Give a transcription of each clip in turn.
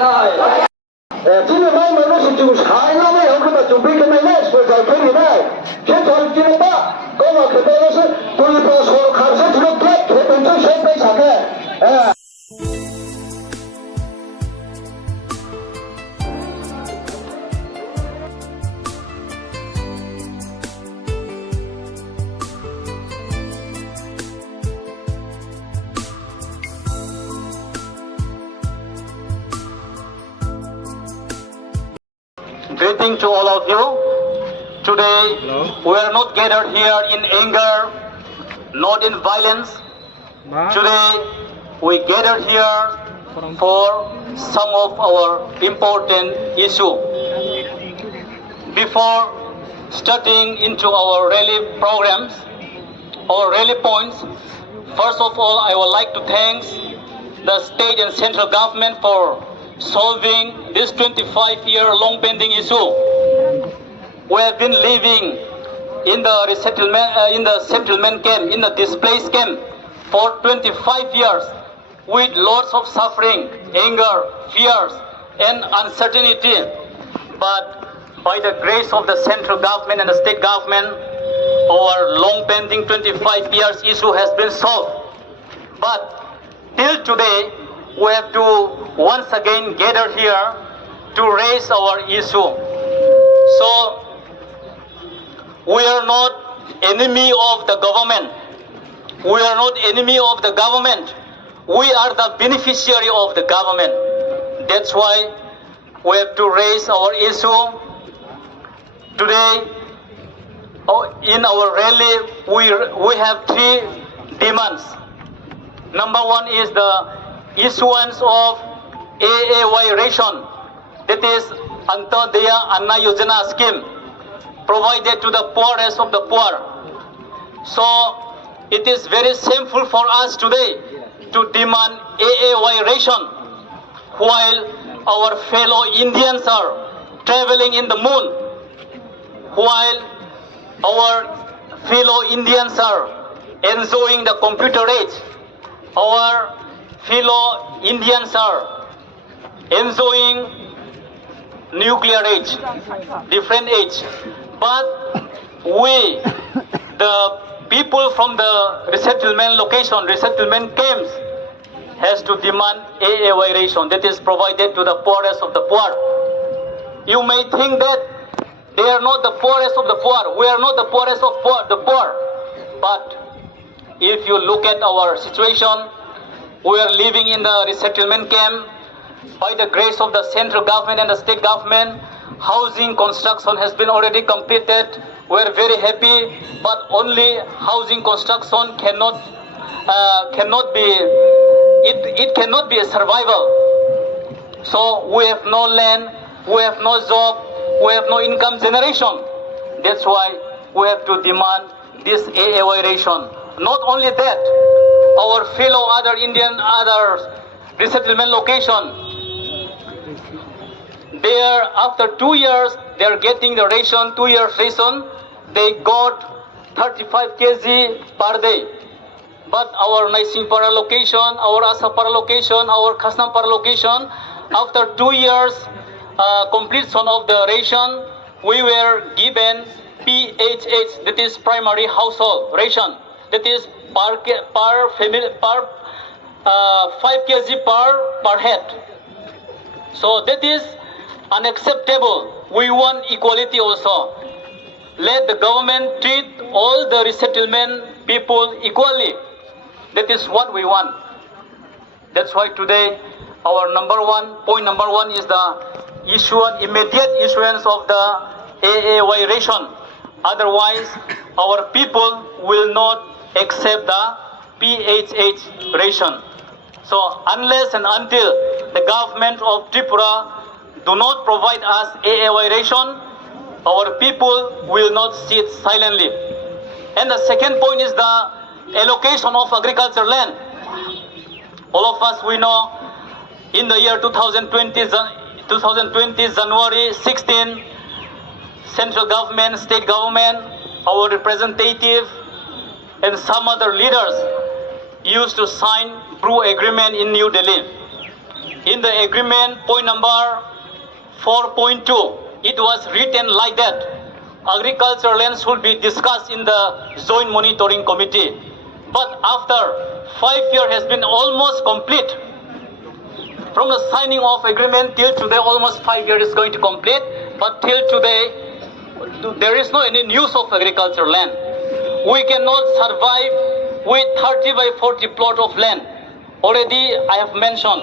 K.N.A. 今天我们那是就是海南的游客的准备跟那来说在K.N.A. 现在今天吧，刚刚看到的是对方说看是这个别特别这些非常的，哎。Greeting to all of you. Today, we are not gathered here in anger, not in violence. Today, we gathered here for some of our important issue. Before starting into our rally programs or rally points, first of all, I would like to thank the state and central government for solving this 25-year long pending issue. We have been living in the settlement camp, in the displaced camp for 25 years with lots of suffering, anger, fears and uncertainty. But by the grace of the central government and the state government, our long pending 25 years issue has been solved. But till today, we have to once again gather here to raise our issue. So, we are not enemy of the government. We are not enemy of the government. We are the beneficiary of the government. That's why we have to raise our issue. Today, in our rally, we have three demands. Number one is the issuance of AAY ration, that is Antodaya Anna Yojana scheme, provided to the poorest of the poor. So it is very shameful for us today to demand AAY ration while our fellow Indians are traveling in the moon, while our fellow Indians are enjoying the computer age. Our fellow Indians are enjoying nuclear age, different age. But we, the people from the resettlement location, resettlement camps, has to demand AAY ration that is provided to the poorest of the poor. You may think that they are not the poorest of the poor. We are not the poorest of the poor. But if you look at our situation, we are living in the resettlement camp. By the grace of the central government and the state government, housing construction has been already completed. We are very happy, but only housing construction cannot be a survival. So we have no land, we have no job, we have no income generation. That's why we have to demand this AAY ration. Not only that, our fellow other resettlement location, there after 2 years they are getting the ration, 2 years ration, they got 35 kg per day. But our Naisingpara location, our Asapara location, our Khasnampara location, after 2 years completion of the ration, we were given PHH, that is primary household ration, that is per family, per 5 kg per head. So that is unacceptable. We want equality also. Let the government treat all the resettlement people equally. That is what we want. That's why today our point number one is the immediate issuance of the AAY ration. Otherwise, our people will not accept the PHH ration. So unless and until the government of Tripura do not provide us AAY ration, our people will not sit silently. And the second point is the allocation of agriculture land. All of us, we know, in the year 2020 January 16, central government, state government, our representative and some other leaders used to sign brew agreement in New Delhi. in the agreement, point number 4.2, it was written like that. Agricultural land should be discussed in the Joint Monitoring Committee. But after 5 years has been almost complete, from the signing of agreement till today, almost 5 years is going to complete, but till today, there is no any news of agricultural land. We cannot survive with 30 by 40 plot of land. Already I have mentioned,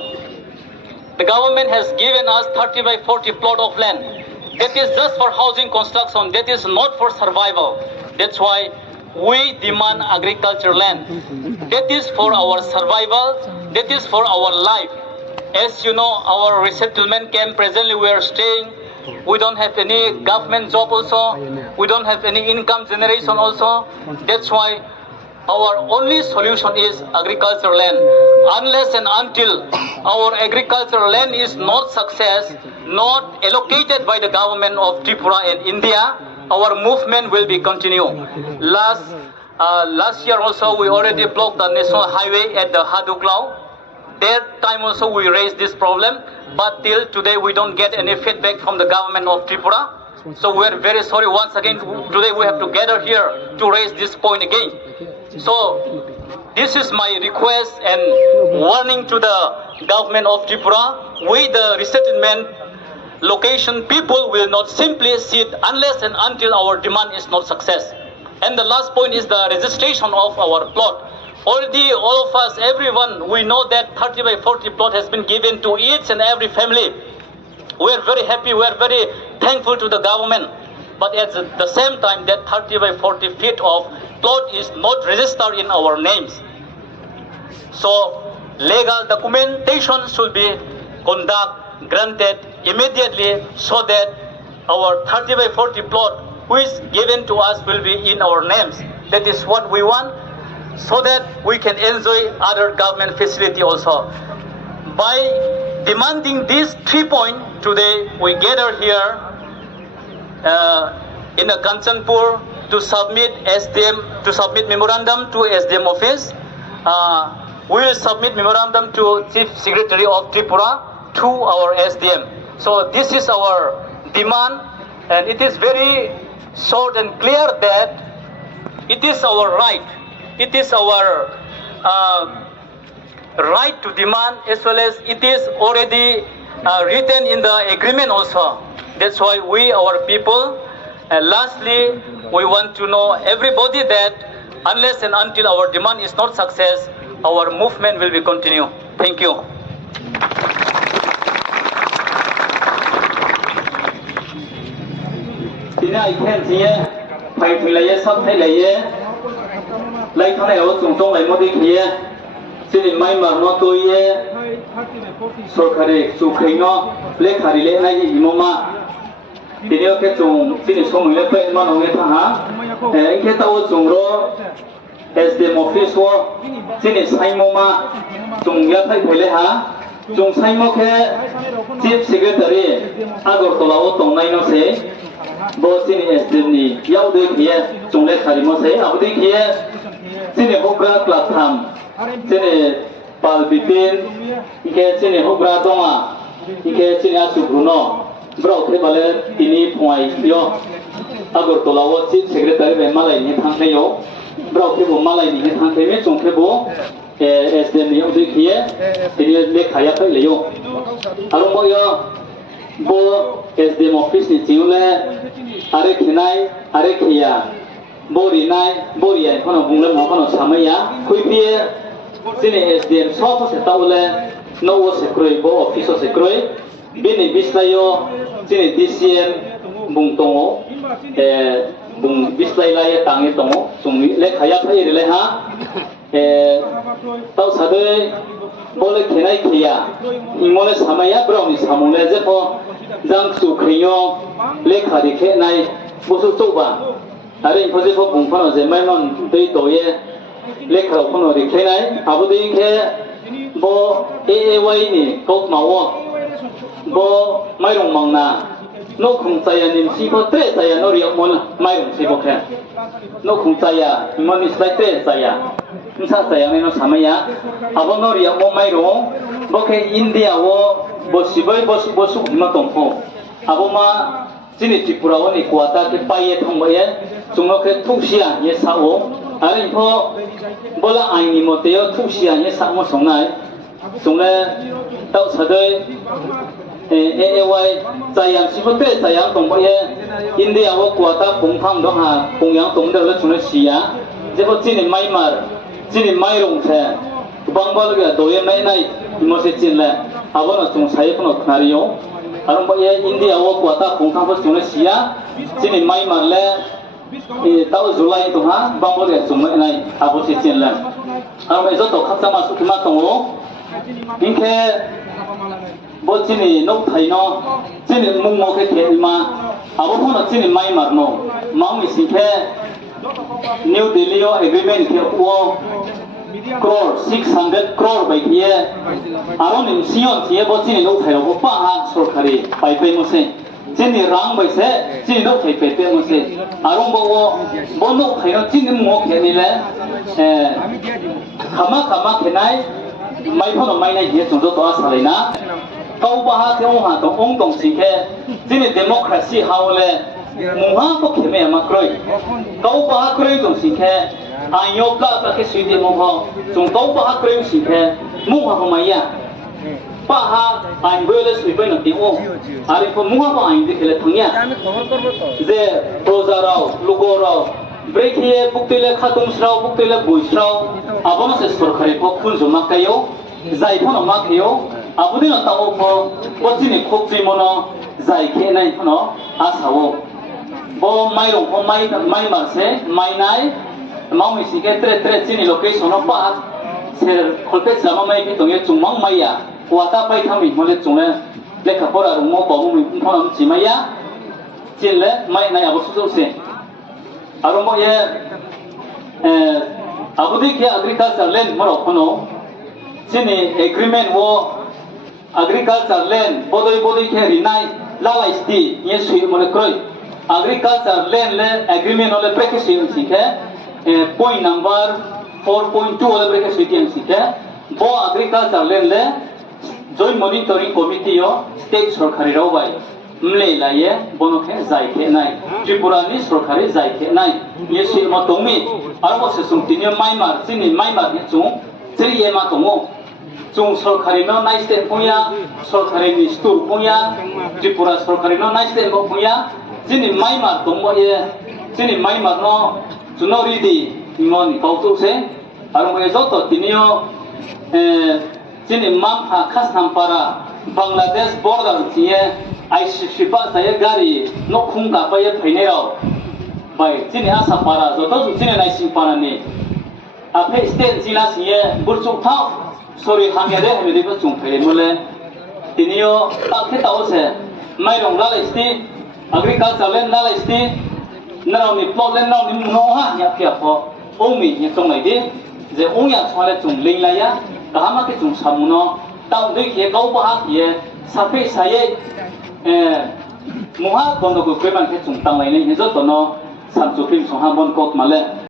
the government has given us 30 by 40 plot of land. That is just for housing construction, that is not for survival. That's why we demand agricultural land. That is for our survival, that is for our life. As you know, our resettlement camp presently we are staying. We don't have any government job also. We don't have any income generation also. That's why our only solution is agricultural land. Unless and until our agricultural land is not success, not allocated by the government of Tripura and India, our movement will be continue. Last year also we already blocked the national highway at the Haduklau. That time also we raised this problem, but till today we don't get any feedback from the government of Tripura. So we are very sorry once again. Today we have to gather here to raise this point again. So this is my request and warning to the government of Tripura. We, the resettlement location people, will not simply sit unless and until our demand is not success. And the last point is the registration of our plot. Already all of us, everyone, we know that 30 by 40 plot has been given to each and every family. We are very happy, we are very thankful to the government. But at the same time, that 30 by 40 feet of plot is not registered in our names. So legal documentation should be granted immediately so that our 30 by 40 plot which is given to us will be in our names. That is what we want, so that we can enjoy other government facility also. By demanding these 3 points, today we gather here in the Kanchanpur to submit memorandum to SDM office. We will submit memorandum to Chief Secretary of Tripura to our SDM. So this is our demand, and it is very short and clear that it is our right. It is our right to demand, as well as it is already written in the agreement also. That's why we, our people, lastly, we want to know everybody that unless and until our demand is not success, our movement will be continue. Thank you. Lấy thằng này ở trong lại một cái kia, xin may mà nó tôi sổ khởi sổ khởi nó lấy khởi lấy này gì mà thì nếu cái trong xin số mình lấy phải mà nó nghe thằng hả, cái tao trong đó SDM office xin sai mà trong nhà thay lấy hả, trong sai mà cái Chief Secretary Agartala ở trong này nó sẽ bố xin SDM này giao được kia trong lấy khởi mà sẽ áo được kia sini hubra platform sini palbitin ike sini hubra donga ike sini asubruno bro ke bale ini point yo Agartala wo Chief Secretary be malai ni thang yo bro ke bo malai ni thang ke me chung ke bo SDM ni odi khie ini le khaya kai le yo aro mo yo bo SDM office ni chiule are khinai are khia bori ai kono bungle mo kono samaya khuipie sini SDM so se taule no wo se kroi bo office se kroi bini bislayo sini DCM bung tongo bung bislai lai tangi tongo sung le khaya phai le ha tau sade bole khenai khia imole samaya browni samule je po jang su khriyo le khari khe nai bosu choba Hari ini pasti kau bungkana zaman man dari toye lekar kono dikenai, abu dike bo AAY ni kau mau bo mairong mangna, no kung saya ni siapa tres saya no riak mon mairong siapa kan, no kung saya man ni slide tres saya, misal saya ni no sama ya, abu no riak mon mairong Bokeh India wo bosibai bosu bima tongpo aboma jini Tripura wo ni kuata ke paye thongbaye chungno ke thuksia ye sao ari pho bola aini moteo thuksia ye samo songnai chungle tau sadoi AAY zayang sifote zayang tongbaye India wo kuata pungphang do ha pungyang tongde le chungle sia jebo jini maimar jini mairong the bangbal ga doye mai nai mose chinle abono chung sai phono khariyo arong baye India wo kuata pungphang bo chungle sia jini maimar le tau July to ha bangbal ga chung mai nai abo se chinle arong ezo to khapsama sukima tongo inke bo chini no thaino chini mungmo ke khema abo phono chini maimar no maung sikhe New Delhi agreement ke wo crore 600 crore by here aron in sion tie bo chini no thairo bo pa ha sorkari pai pe mo se chini rang bai se chini no thai pe pe mo se aron bo no thairo chini mo ke ni le khama khenai mai phono mai nai he chung to asalai na kau baha ke ha to ong tong sikhe chini democracy haule muha ko kheme ma kroi kau baha kroi tong sikhe ayo ka ke sui de mo ho chung kau baha kroi sikhe muha ko maya paha ain boile sui bai na ti o ari ko muha ko ain de khele thangya je prozarao lugorao brekhie buktile khatum srao buktile buisrao abono se sorkhari ko khun joma kayo zai phono ma kayo abudin tawo ko botini khopri mono zai K.N.A phono asawo bo mairong ko mai marse mai nai maumi sike tre chini location no pa ser kholte sama mai bi tongye chungmang maiya wata pai thami mole chungle lekha pora mo bo mu phonam chimaya chinle mai nai abu su se aro mo ye abudi ke agriculture land moro phono chini agreement wo agriculture land bodoi ke rinai lalai sti ye sui mole kroi agriculture land le agreement ole practice yin sikhe point number 4.2 ole practice yin sikhe bo agriculture land le joint monitoring committee yo state sorkhari ro bai mle la ye bono khe zai K.N.A Tripura ni sorkhari zai K.N.A ye si ma tongmi arbo se sung tinyo maimar chini maimar ni chung chri ye ma tongo chung sorkhari no nai state punya sorkhari ni stur punya Tripura sorkhari no nai state punya chini maimar tongbo ye chini maimar no chuno ridi mon kautu se arong ye joto tinio chini mamha khasnam para Bangladesh border tie ICC pa saya gari no khung ka pa ye phaine ro bai chini asa para joto chini nai sing para ni aphe state jila siye burchu thau sorry hamya de hemi de chung phaile mole tinio ta khe tao se mairong la sti agriculture land la sti nao ni plot land nao ni no ha nya phia pho omi nya chung lai de je ong ya chwale chung ling la ya kahama ke chung samuno tao de ke kau ba ha ye sape saye muha kono ko kweman ke chung tang lai ne he zo to no sam chu phim so ha bon kot male